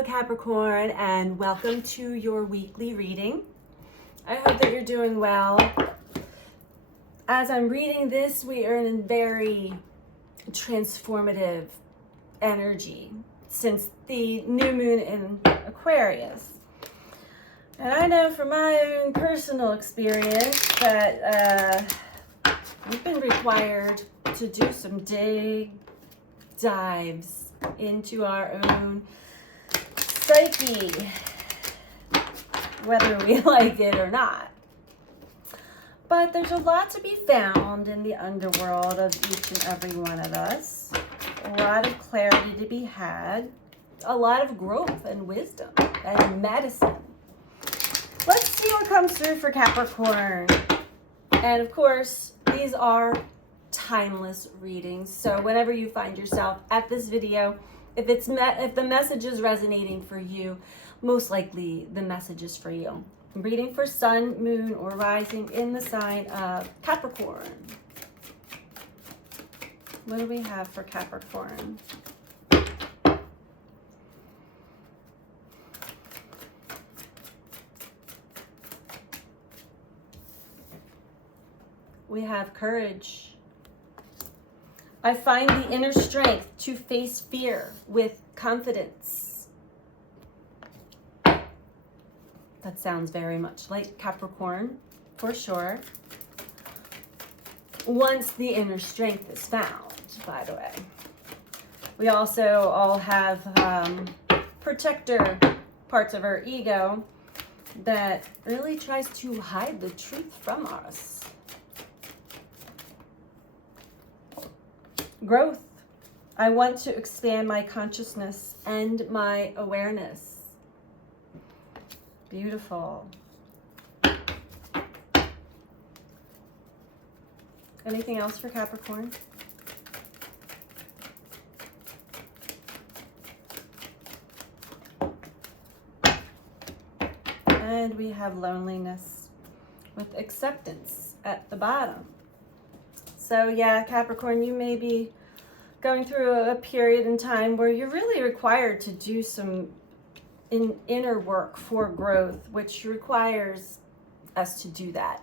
Hello Capricorn, and welcome to your weekly reading. I hope that you're doing well. As I'm reading this, we are in very transformative energy since the new moon in Aquarius. And I know from my own personal experience that we've been required to do some deep dives into our own psyche, whether we like it or not. But there's a lot to be found in the underworld of each and every one of us. A lot of clarity to be had. A lot of growth and wisdom and medicine. Let's see what comes through for Capricorn. And of course, these are timeless readings. So whenever you find yourself at this video, if the message is resonating for you, most likely the message is for you. I'm reading for sun, moon, or rising in the sign of Capricorn. What do we have for Capricorn? We have courage. I find the inner strength to face fear with confidence. That sounds very much like Capricorn, for sure. Once the inner strength is found, by the way. We also all have protector parts of our ego that really tries to hide the truth from us. Growth. I want to expand my consciousness and my awareness. Beautiful. Anything else for Capricorn? And we have loneliness with acceptance at the bottom. So yeah, Capricorn, you may be going through a period in time where you're really required to do some inner work for growth, which requires us to do that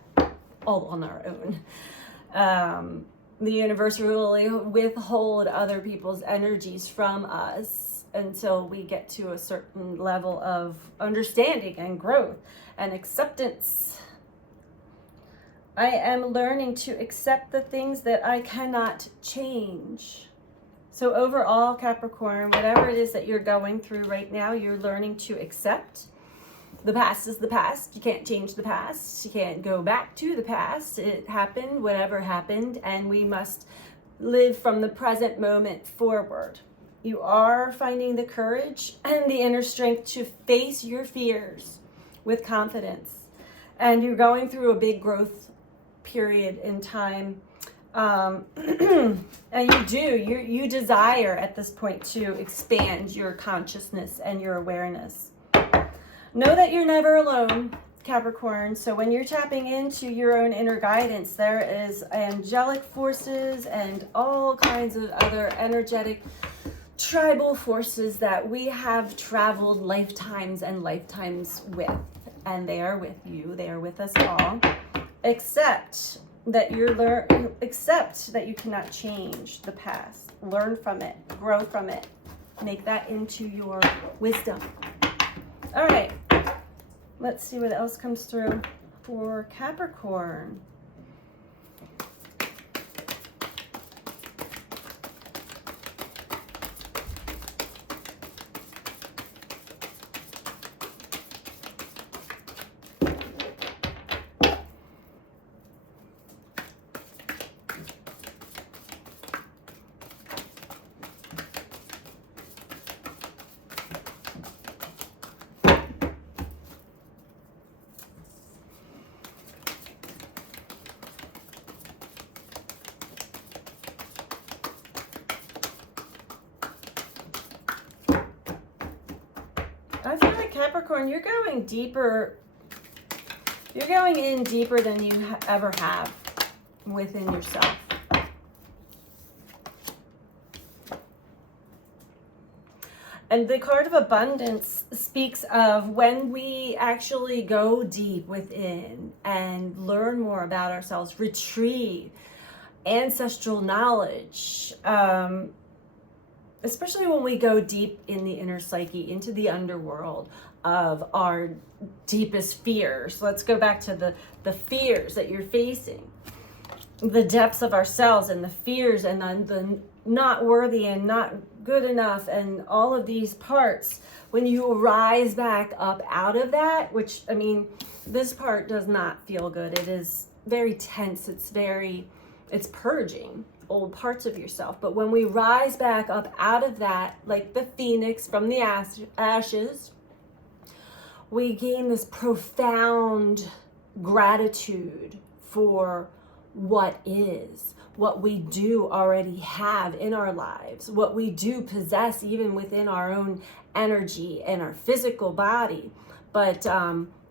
all on our own. The universe will withhold other people's energies from us until we get to a certain level of understanding and growth and acceptance. I am learning to accept the things that I cannot change. So overall, Capricorn, whatever it is that you're going through right now, you're learning to accept. The past is the past. You can't change the past. You can't go back to the past. It happened, whatever happened, and we must live from the present moment forward. You are finding the courage and the inner strength to face your fears with confidence. And you're going through a big growth period in time, and you desire at this point to expand your consciousness and your awareness. Know that you're never alone, Capricorn. So when you're tapping into your own inner guidance, there is angelic forces and all kinds of other energetic tribal forces that we have traveled lifetimes and lifetimes with, and they are with you. They are with us all. Accept that accept that you cannot change the past. Learn from it, grow from it, make that into your wisdom. All right, let's see what else comes through for Capricorn. I feel like Capricorn, you're going deeper. You're going in deeper than you ever have within yourself. And the card of abundance speaks of when we actually go deep within and learn more about ourselves, retrieve ancestral knowledge, especially when we go deep in the inner psyche, into the underworld of our deepest fears. Let's go back to the fears that you're facing, the depths of ourselves and the fears and the not worthy and not good enough and all of these parts. When you rise back up out of that, which, I mean, this part does not feel good. It is very tense. It's purging old parts of yourself. But when we rise back up out of that, like the phoenix from the ashes, we gain this profound gratitude for what is, what we do already have in our lives, what we do possess even within our own energy and our physical body. But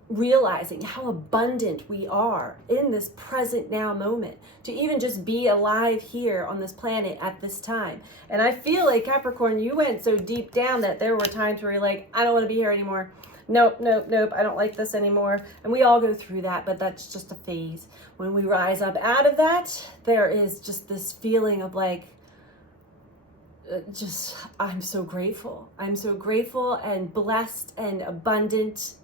realizing how abundant we are in this present now moment to even just be alive here on this planet at this time. And I feel like, Capricorn, you went so deep down that there were times where you're like, I don't want to be here anymore. Nope, I don't like this anymore. And we all go through that, but that's just a phase. When we rise up out of that, there is just this feeling of like, I'm so grateful. I'm so grateful and blessed and abundant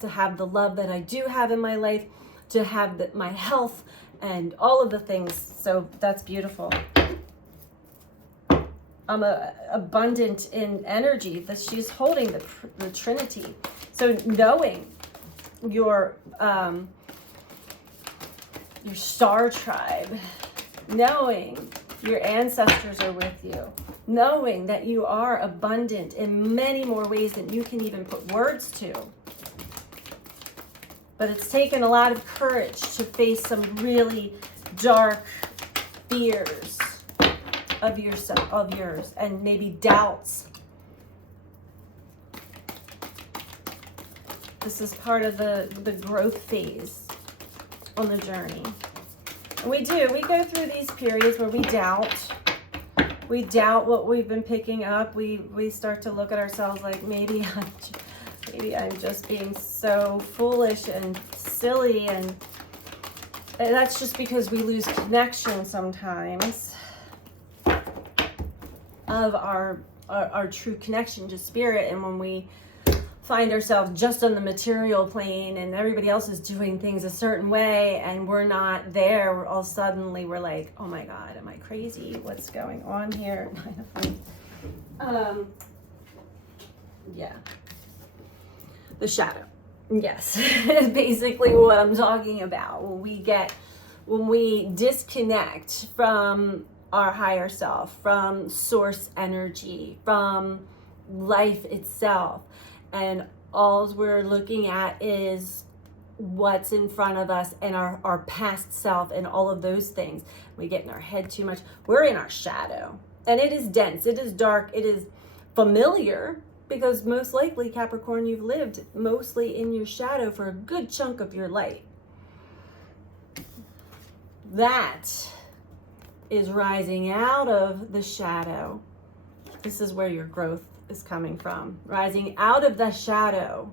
to have the love that I do have in my life, to have my health and all of the things. So that's beautiful. I'm abundant in energy that she's holding the Trinity. So knowing your star tribe, knowing your ancestors are with you, knowing that you are abundant in many more ways than you can even put words to. But it's taken a lot of courage to face some really dark fears of yours, and maybe doubts. This is part of the growth phase on the journey. And we go through these periods where we doubt what we've been picking up. We start to look at ourselves like, maybe I'm just being so foolish and silly, and that's just because we lose connection sometimes of our true connection to spirit. And when we find ourselves just on the material plane and everybody else is doing things a certain way and we're not there, we're like, oh my God, am I crazy? What's going on here? Yeah. The shadow. Yes. Basically what I'm talking about. When we disconnect from our higher self, from source energy, from life itself, and all we're looking at is what's in front of us and our past self and all of those things. We get in our head too much. We're in our shadow, and it is dense, it is dark, it is familiar, because most likely, Capricorn, you've lived mostly in your shadow for a good chunk of your life. That is rising out of the shadow. This is where your growth is coming from. Rising out of the shadow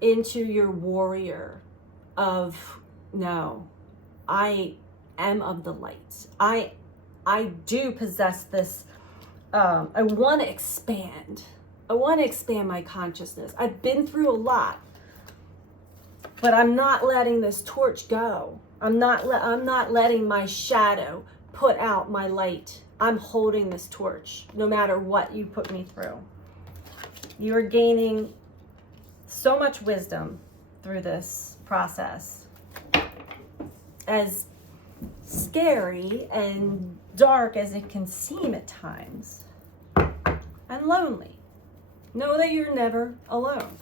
into your warrior of, no, I am of the light. I do possess this. I want to expand. I want to expand my consciousness. I've been through a lot, but I'm not letting this torch go. I'm not letting my shadow put out my light. I'm holding this torch no matter what you put me through. You are gaining so much wisdom through this process. As scary and dark as it can seem at times, and lonely, know that you're never alone.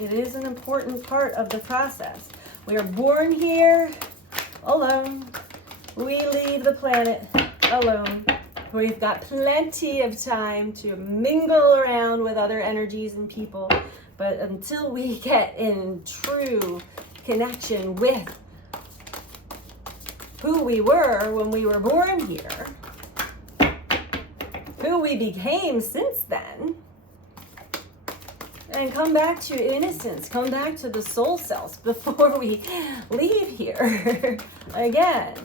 It is an important part of the process. We are born here alone. We leave the planet alone. We've got plenty of time to mingle around with other energies and people. But until we get in true connection with who we were when we were born here, who we became since then, and come back to innocence, come back to the soul cells before we leave here again.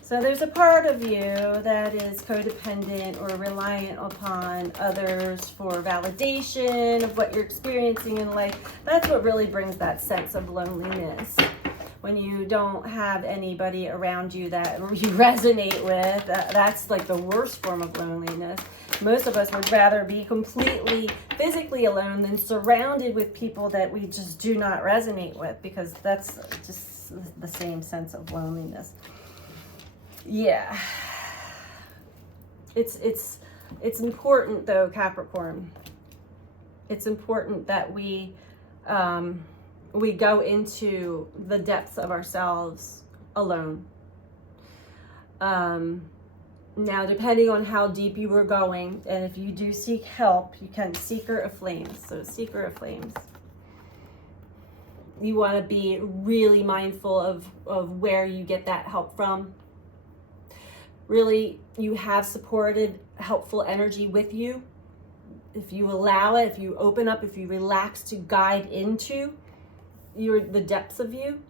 So there's a part of you that is codependent or reliant upon others for validation of what you're experiencing in life. That's what really brings that sense of loneliness. When you don't have anybody around you that you resonate with, that's like the worst form of loneliness. Most of us would rather be completely physically alone than surrounded with people that we just do not resonate with, because that's just the same sense of loneliness. Yeah. It's important though, Capricorn. It's important that we go into the depths of ourselves alone. Now, depending on how deep you are going, and if you do seek help, you can Seeker of Flames. So Seeker of Flames. You want to be really mindful of where you get that help from. Really, you have supported, helpful energy with you. If you allow it, if you open up, if you relax to guide into the depths of you,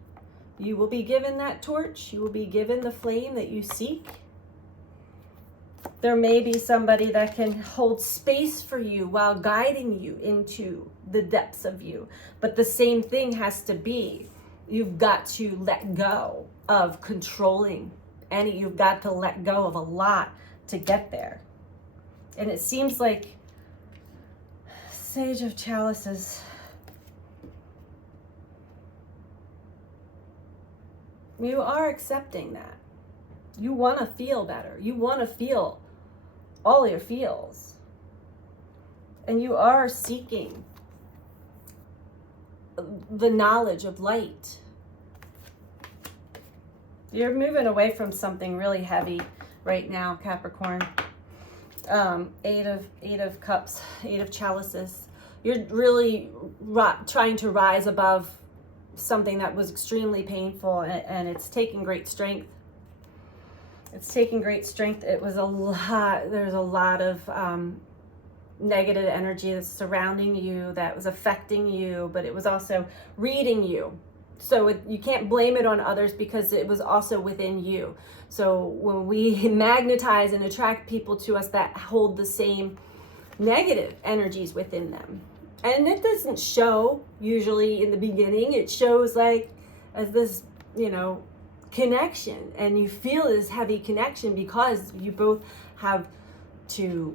you will be given that torch. You will be given the flame that you seek. There may be somebody that can hold space for you while guiding you into the depths of you. But the same thing has to be, you've got to let go of controlling, and you've got to let go of a lot to get there. And it seems like Sage of Chalices, you are accepting that. You want to feel better. You want to feel all your feels. And you are seeking the knowledge of light. You're moving away from something really heavy right now, Capricorn. Eight of Cups, Eight of Chalices. You're really trying to rise above something that was extremely painful, and it's taking great strength. It's taking great strength. It was there's a lot of negative energy that's surrounding you, that was affecting you, but it was also reading you. So you can't blame it on others, because it was also within you. So when we magnetize and attract people to us that hold the same negative energies within them, and it doesn't show usually in the beginning, it shows like as this, connection, and you feel this heavy connection because you both have to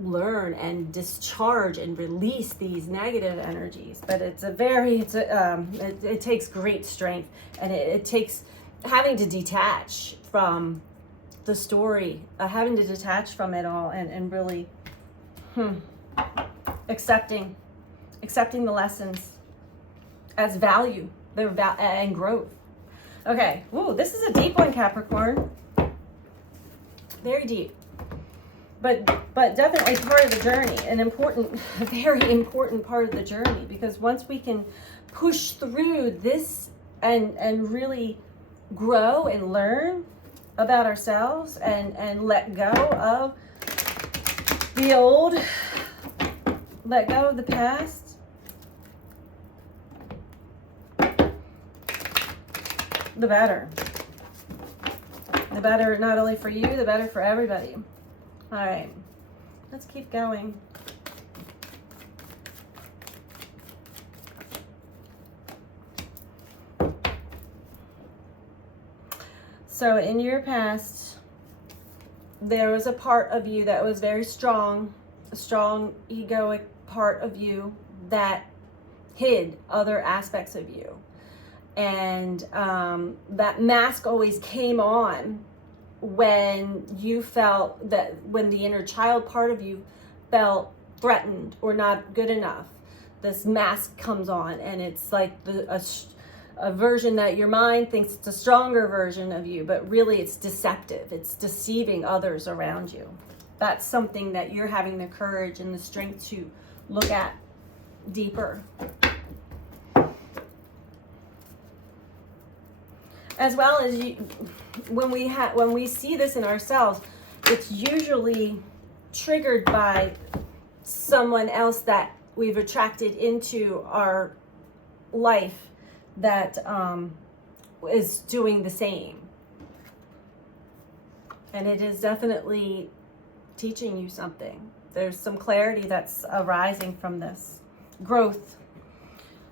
learn and discharge and release these negative energies. But it takes great strength, and it takes having to detach from the story, having to detach from it all, and really accepting the lessons as value, and growth. Okay, ooh, this is a deep one, Capricorn. Very deep. But definitely part of the journey, a very important part of the journey, because once we can push through this and really grow and learn about ourselves and let go of the old, let go of the past, the better. The better not only for you, the better for everybody. All right, let's keep going. So in your past, there was a part of you that was very strong, a strong egoic part of you that hid other aspects of you. And that mask always came on when you felt that, when the inner child part of you felt threatened or not good enough. This mask comes on, and it's like a version that your mind thinks it's a stronger version of you, but really it's deceptive. It's deceiving others around you. That's something that you're having the courage and the strength to look at deeper. as well as when we see this in ourselves, it's usually triggered by someone else that we've attracted into our life that is doing the same. And it is definitely teaching you something. There's some clarity that's arising from this. Growth.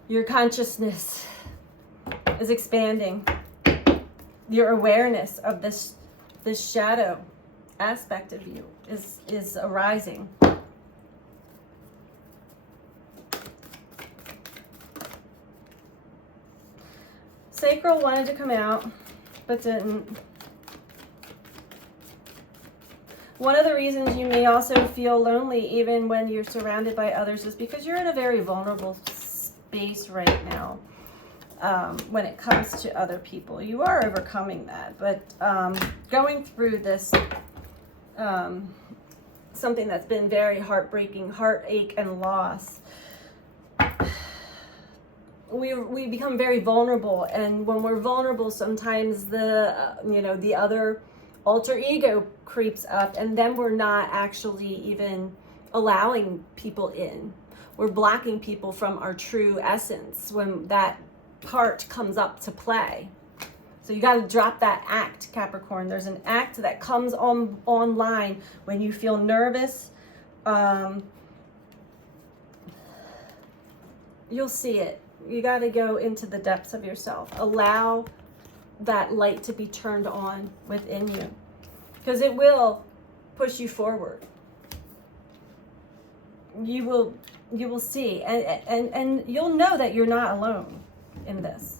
Your consciousness is expanding. Your awareness of this shadow aspect of you is arising. Sacral wanted to come out, but didn't. One of the reasons you may also feel lonely even when you're surrounded by others is because you're in a very vulnerable space right now when it comes to other people. You are overcoming that, but going through this, something that's been very heartbreaking, heartache and loss, we become very vulnerable. And when we're vulnerable, sometimes the other alter ego creeps up, and then we're not actually even allowing people in. We're blocking people from our true essence when that part comes up to play. So you got to drop that act, Capricorn. There's an act that comes online when you feel nervous. You'll see it. You got to go into the depths of yourself. Allow that light to be turned on within you, because it will push you forward. You will see, and you'll know that you're not alone in this.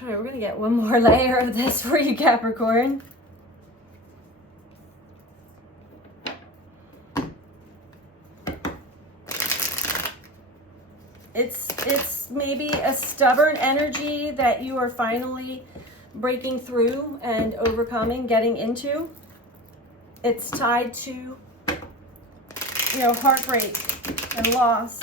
All right, we're gonna get one more layer of this for you, Capricorn. It's maybe a stubborn energy that you are finally breaking through and overcoming, getting into. It's tied to, heartbreak and loss.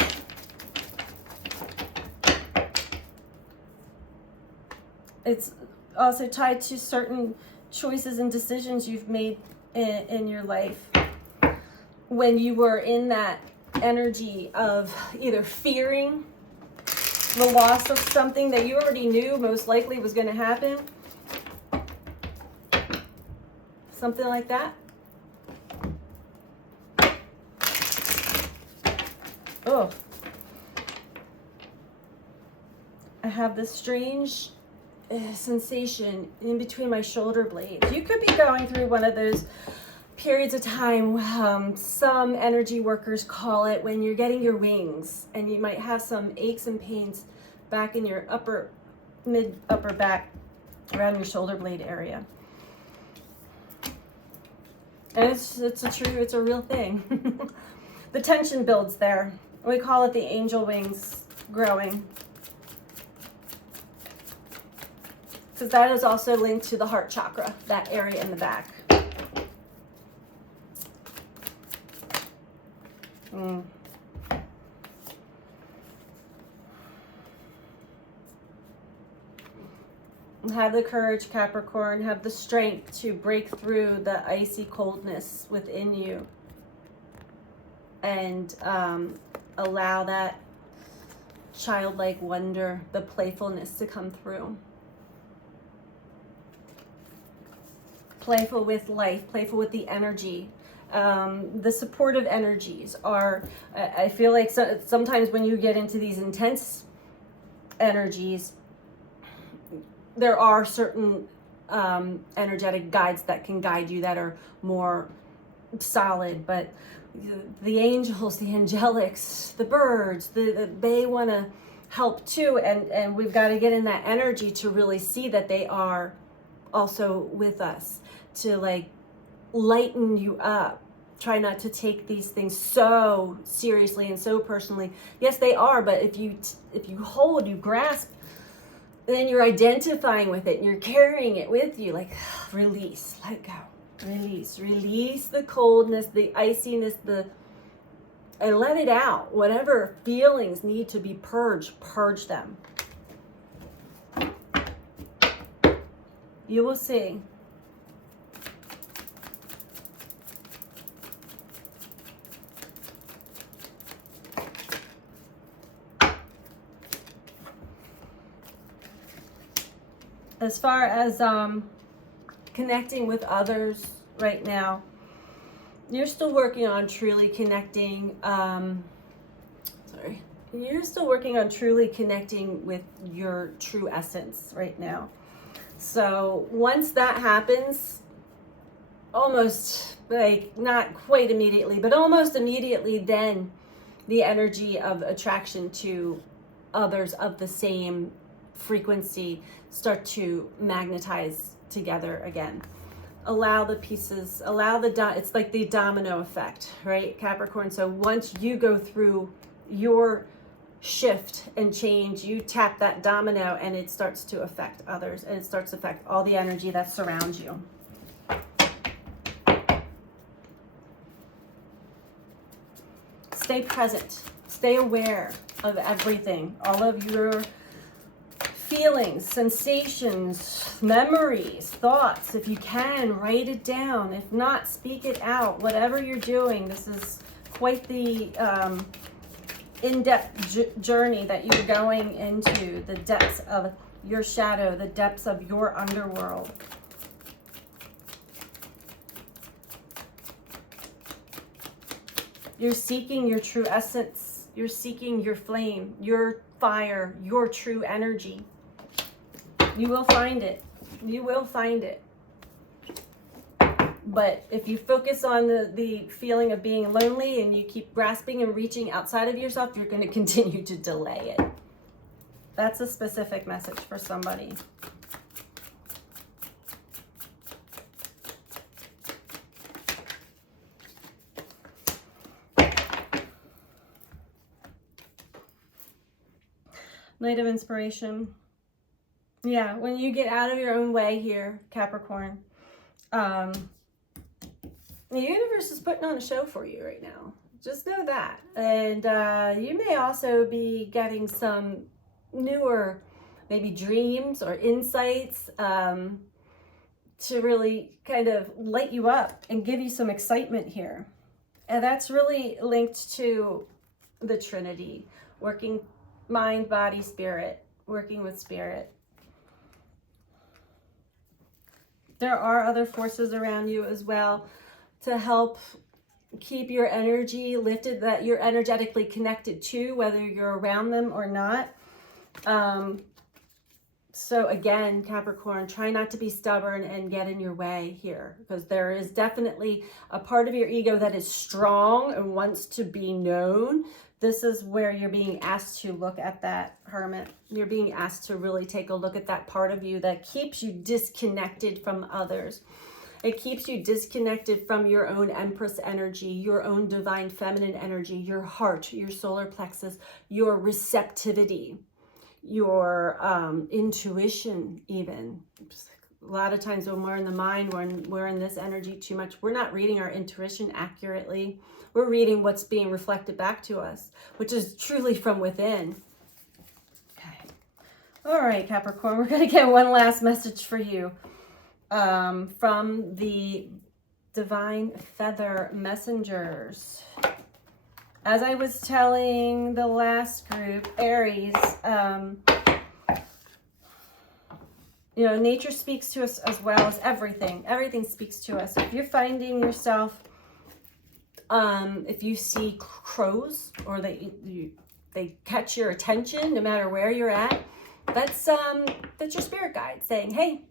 It's also tied to certain choices and decisions you've made in your life when you were in that energy of either fearing the loss of something that you already knew most likely was going to happen. Something like that. Oh. I have this strange sensation in between my shoulder blades. You could be going through one of those periods of time, some energy workers call it, when you're getting your wings, and you might have some aches and pains back in your upper back around your shoulder blade area. And it's a real thing. The tension builds there. We call it the angel wings growing, because that is also linked to the heart chakra, that area in the back. Have the courage, Capricorn. Have the strength to break through the icy coldness within you and allow that childlike wonder, the playfulness to come through. Playful with life, playful with the energy. The supportive energies are, I feel like sometimes when you get into these intense energies, there are certain energetic guides that can guide you that are more solid, but the angels, the angelics, the birds, they want to help too, and we've got to get in that energy to really see that they are also with us, to like lighten you up. Try not to take these things so seriously and so personally. Yes, they are, but if you hold, you grasp, then you're identifying with it and you're carrying it with you. Like, release, let go, release the coldness, the iciness, and let it out. Whatever feelings need to be purged, purge them. You will see. As far as connecting with others right now, you're still working on truly connecting. You're still working on truly connecting with your true essence right now. So once that happens, almost like not quite immediately, but almost immediately, then the energy of attraction to others of the same frequency start to magnetize together again. Allow the pieces, it's like the domino effect, right, Capricorn? So once you go through your shift and change, you tap that domino and it starts to affect others, and it starts to affect all the energy that surrounds you. Stay present, stay aware of everything, all of your feelings, sensations, memories, thoughts. If you can, write it down. If not, speak it out. Whatever you're doing, this is quite the in-depth journey that you're going into, the depths of your shadow, the depths of your underworld. You're seeking your true essence. You're seeking your flame, your fire, your true energy. You will find it. You will find it. But if you focus on the feeling of being lonely and you keep grasping and reaching outside of yourself, you're going to continue to delay it. That's a specific message for somebody. Knight of Inspiration. Yeah, when you get out of your own way here, Capricorn, the universe is putting on a show for you right now. Just know that. And you may also be getting some newer, maybe dreams or insights to really kind of light you up and give you some excitement here. And that's really linked to the Trinity, working mind, body, spirit, working with spirit. There are other forces around you as well to help keep your energy lifted, that you're energetically connected to, whether you're around them or not. So again, Capricorn, try not to be stubborn and get in your way here, because there is definitely a part of your ego that is strong and wants to be known. This is where you're being asked to look at that, Hermit. You're being asked to really take a look at that part of you that keeps you disconnected from others. It keeps you disconnected from your own Empress energy, your own divine feminine energy, your heart, your solar plexus, your receptivity, your intuition even. A lot of times when we're in the mind, when we're in this energy too much, we're not reading our intuition accurately. We're reading what's being reflected back to us, which is truly from within. Okay. All right, Capricorn, we're going to get one last message for you from the Divine Feather Messengers. As I was telling the last group, Aries, you know, nature speaks to us as well as everything. Everything speaks to us. If you're finding yourself, if you see crows or they catch your attention, no matter where you're at, that's your spirit guide saying, hey,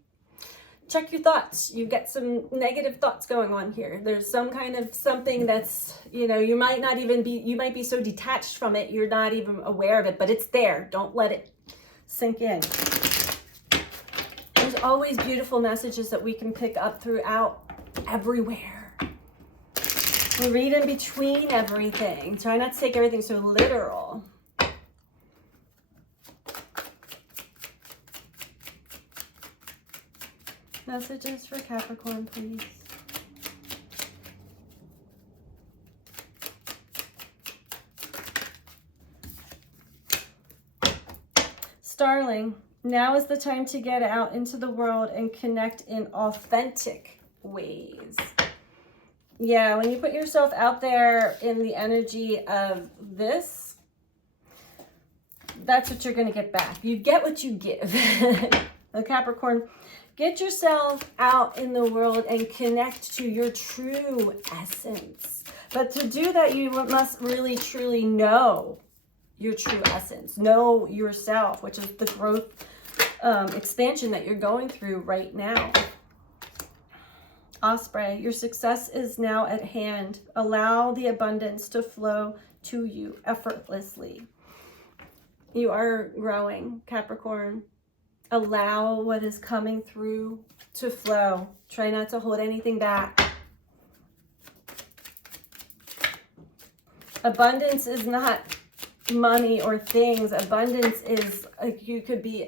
check your thoughts. You get some negative thoughts going on here. There's some kind of something that's, you know, you might be so detached from it, you're not even aware of it, but it's there. Don't let it sink in. There's always beautiful messages that we can pick up throughout everywhere. We read in between everything. Try not to take everything so literal. Messages for Capricorn, please. Starling, Now is the time to get out into the world and connect in authentic ways. Yeah, when you put yourself out there in the energy of this, that's what you're going to get back. You get what you give. The Capricorn, get yourself out in the world and connect to your true essence. But to do that, you must really, truly know your true essence. Know yourself, which is the growth expansion that you're going through right now. Osprey, your success is now at hand. Allow the abundance to flow to you effortlessly. You are growing, Capricorn. Allow what is coming through to flow. Try not to hold anything back. Abundance is not money or things. Abundance is, you could be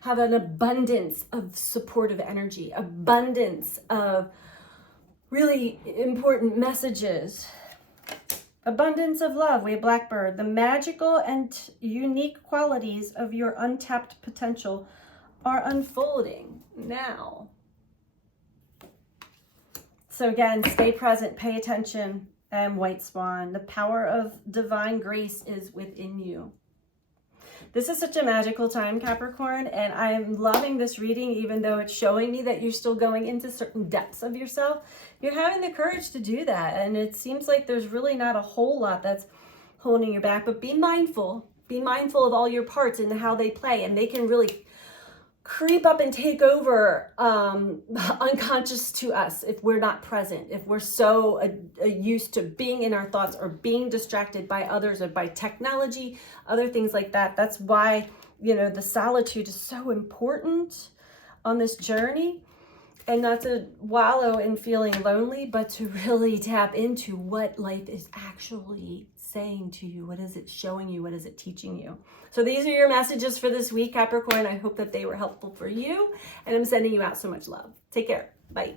have an abundance of supportive energy, abundance of really important messages, abundance of love. We have Blackbird. The magical and unique qualities of your untapped potential are unfolding now. So again, stay present, pay attention. And White Swan, the power of divine grace is within you. This is such a magical time, Capricorn, and I'm loving this reading, even though it's showing me that you're still going into certain depths of yourself. You're having the courage to do that, and it seems like there's really not a whole lot that's holding you back, but be mindful. Be mindful of all your parts and how they play, and they can really creep up and take over unconscious to us if we're not present, if we're so used to being in our thoughts or being distracted by others or by technology, other things like that. That's why, you know, the solitude is so important on this journey, and not to wallow in feeling lonely, but to really tap into what life is actually saying to you. What is it showing you? What is it teaching you? So these are your messages for this week, Capricorn. I hope that they were helpful for you, and I'm sending you out so much love. Take care. Bye.